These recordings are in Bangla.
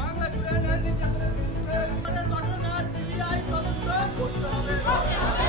বাংলা জুড়ে ঘটনার সিবিআই তদন্ত করতে হবে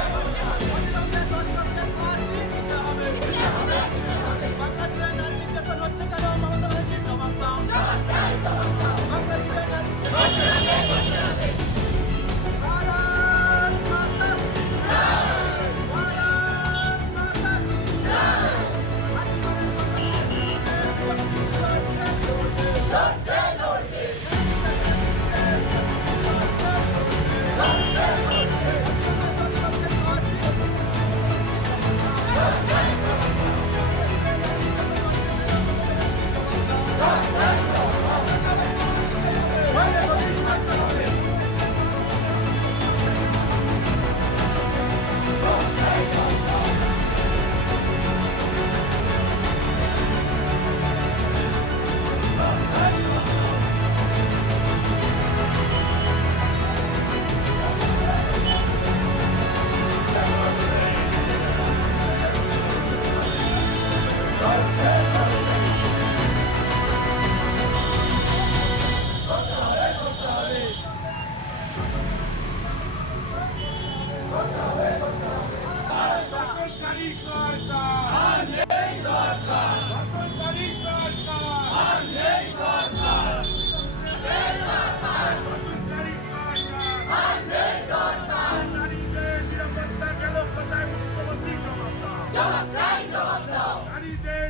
জবাব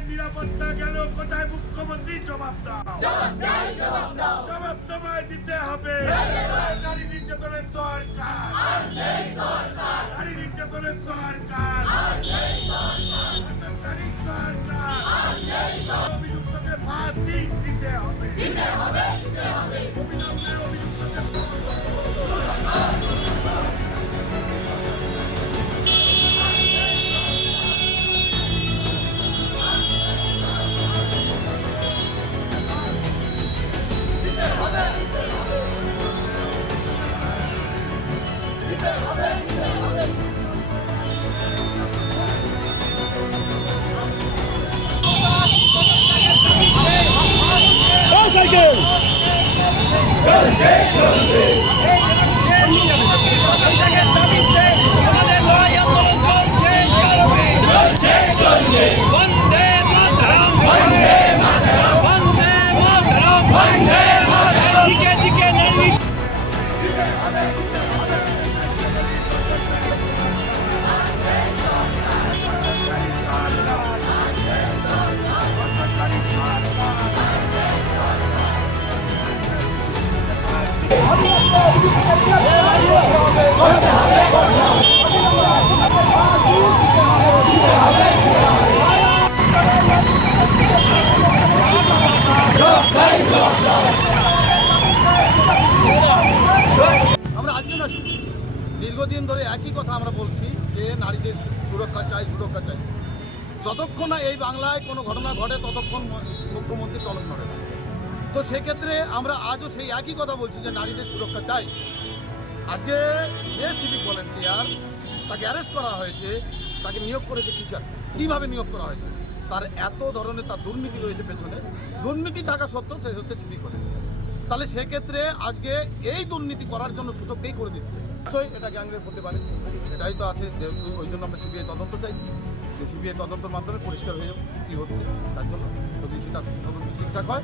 নিরাপত্তা গেল কোথায়? মুখ্যমন্ত্রী জবাব দাও। জবাব তোমায় দিতে হবে। নারী নির্যাতনের সরকার। নারী নির্যাতনের সরকারি। Yeah. দীর্ঘদিন ধরে একই কথা আমরা বলছি যে নারীদের সুরক্ষা চাই সুরক্ষা চাই। যতক্ষণ না এই বাংলায় কোনো ঘটনা ঘটে, ততক্ষণ মুখ্যমন্ত্রী টলক নড়ে না। তো সেক্ষেত্রে আমরা আজও সেই একই কথা বলছি যে নারীদের সুরক্ষা চাই। আজকে যে সিভিক ভলেন্টিয়ার তাকে অ্যারেস্ট করা হয়েছে, তাকে নিয়োগ করেছে টিচার কীভাবে নিয়োগ করা হয়েছে? তার এত ধরনের তার দুর্নীতি রয়েছে পেছনে। দুর্নীতি থাকা সত্ত্বেও সে হচ্ছে সিভিক ভলেন্টিয়ার। তাহলে সেক্ষেত্রে আজকে এই দুর্নীতি করার জন্য সুযোগকেই করে দিচ্ছে? এটা গ্যাংরেপ হতে পারে। এটাই তো আছে, যেহেতু ওই জন্য আমরা সিবিআই তদন্ত চাইছি। সিবিআই তদন্তের মাধ্যমে পরিষ্কার হয়ে যাবে কী হচ্ছে, তার জন্য সেটা তদন্ত ঠিকঠাক হয়